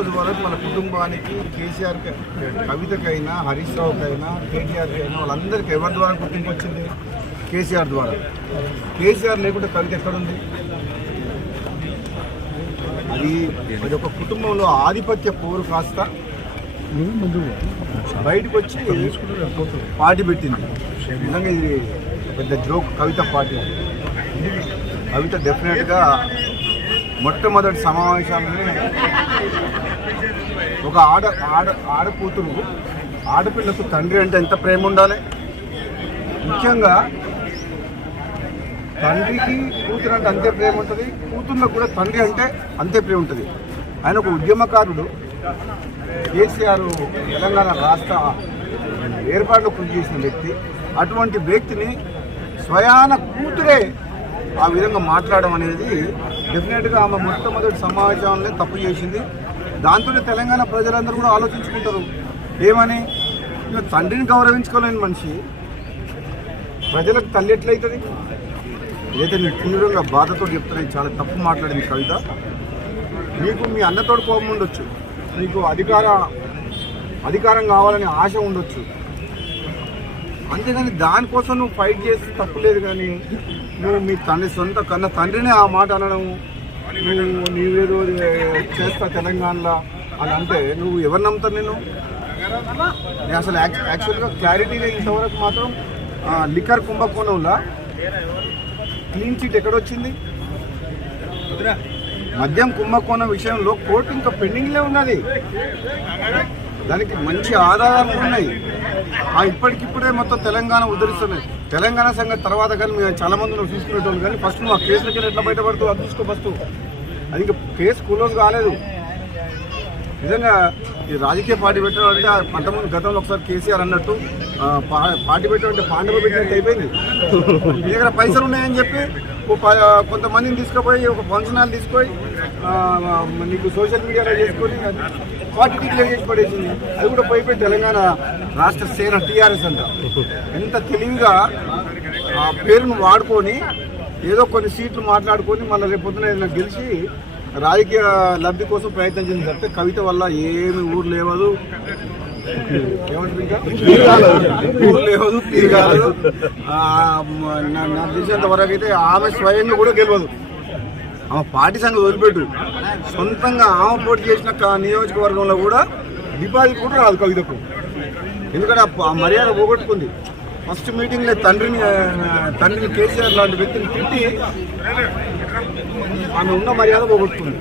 రోజు వరకు వాళ్ళ కుటుంబానికి కేసీఆర్కి, కవితకైనా, హరీష్ రావుకైనా, కేటీఆర్కైనా వాళ్ళందరికీ ఎవరి ద్వారా గుర్తింపు వచ్చింది? కేసీఆర్ ద్వారా. కేసీఆర్ లేకుంటే కవిత ఎక్కడుంది? అది ఒక కుటుంబంలో ఆధిపత్య పోరు కాస్త బయటకు వచ్చి పార్టీ పెట్టింది. నిజంగా ఇది పెద్ద జోక్. కవిత పార్టీ, కవిత డెఫినెట్గా మొట్టమొదటి సమావేశాలని ఒక ఆడకూతురు, ఆడపిల్లకు తండ్రి అంటే ఎంత ప్రేమ ఉండాలి. ముఖ్యంగా తండ్రికి కూతురు అంటే అంతే ప్రేమ ఉంటుంది, కూతుర్లకు కూడా తండ్రి అంటే అంతే ప్రేమ ఉంటుంది. ఆయన ఒక ఉద్యమకారుడు. కేసీఆర్ తెలంగాణ రాష్ట్ర ఏర్పాటులో కృషి చేసిన వ్యక్తి. అటువంటి వ్యక్తిని స్వయాన కూతురే ఆ విధంగా మాట్లాడడం అనేది డెఫినెట్గా ఆమె మొట్టమొదటి సమావేశంలో తప్పు చేసింది. దాంతోనే తెలంగాణ ప్రజలందరూ కూడా ఆలోచించుకుంటారు ఏమని. తండ్రిని గౌరవించుకోలేని మనిషి ప్రజలకు తల్లి ఎట్లయితుంది? ఏదైతే నేను తీవ్రంగా బాధతో చెప్తున్నా, చాలా తప్పు మాట్లాడింది కవిత. నీకు మీ అన్నతోడు కోపం ఉండొచ్చు, నీకు అధికారం కావాలని ఆశ ఉండొచ్చు, అంతేగాని దానికోసం నువ్వు ఫైట్ చేస్తే తప్పులేదు. కానీ నువ్వు మీ సొంత కన్న తండ్రినే ఆ మాట అనడం, నీవేదో చేస్తా తెలంగాణలో అని అంటే నువ్వు ఎవరు నమ్ముతావు? నేను అసలు యాక్చువల్గా క్లారిటీగా ఇంతవరకు మాత్రం లిక్కర్ కుంభకోణంలో క్లీన్ చిట్ ఎక్కడొచ్చింది? మద్యం కుంభకోణం విషయంలో కోర్టు ఇంకా పెండింగ్లే ఉన్నది. దానికి మంచి ఆధారాలు ఉన్నాయి. ఇప్పటికిప్పుడే మొత్తం తెలంగాణ ఉద్ధరిస్తున్నాయి. తెలంగాణ సంగతి తర్వాత కానీ మేము చాలా మంది నువ్వు తీసుకునేటోళ్ళు. కానీ ఫస్ట్ నువ్వు ఆ కేసులకి ఎట్లా బయటపడుతూ అది చూసుకో ఫస్ట్. అది ఇంకా కేసు క్లోజ్ కాలేదు. నిజంగా ఈ రాజకీయ పార్టీ పెట్టడం అంటే అంతకుముందు గతంలో ఒకసారి కేసీఆర్ అన్నట్టు పార్టీ పెట్టడం అంటే పాండవ పెట్టినట్టు అయిపోయింది. మీ దగ్గర పైసలు ఉన్నాయని చెప్పి కొంతమందిని తీసుకుపోయి ఒక ఫంక్షన్ హాల్ తీసుకొని నీకు సోషల్ మీడియాలో చేసుకొని పార్టీ డిక్లేర్ చేసి పడేసింది. అది కూడా పోయిపోయి తెలంగాణ రాష్ట్ర సేన టీఆర్ఎస్ అంట. ఎంత తెలివిగా ఆ పేరును వాడుకొని ఏదో కొన్ని సీట్లు మాట్లాడుకొని మళ్ళీ రేపొద్దున ఏదైనా గెలిచి రాజకీయ లబ్ధి కోసం ప్రయత్నం చేసింది తప్పితే కవిత వల్ల ఏమి ఊరు లేవదు, ఊరు లేవదు, తిరగాలదు. నాకు తెలిసినంత వరకు అయితే ఆమె స్వయంగా కూడా గెలవదు. ఆమె పార్టీ సంగతి వదిలిపెట్టు, సొంతంగా ఆమె పోటీ చేసిన నియోజకవర్గంలో కూడా డిపాజిట్ కూడా రాదు కవితకు. ఎందుకంటే ఆ మర్యాద పోగొట్టుకుంది. ఫస్ట్ మీటింగ్లో తండ్రిని కేసీఆర్ లాంటి వ్యక్తిని తిట్టి ఆమె ఉన్న మర్యాద పోగొట్టుకుంది.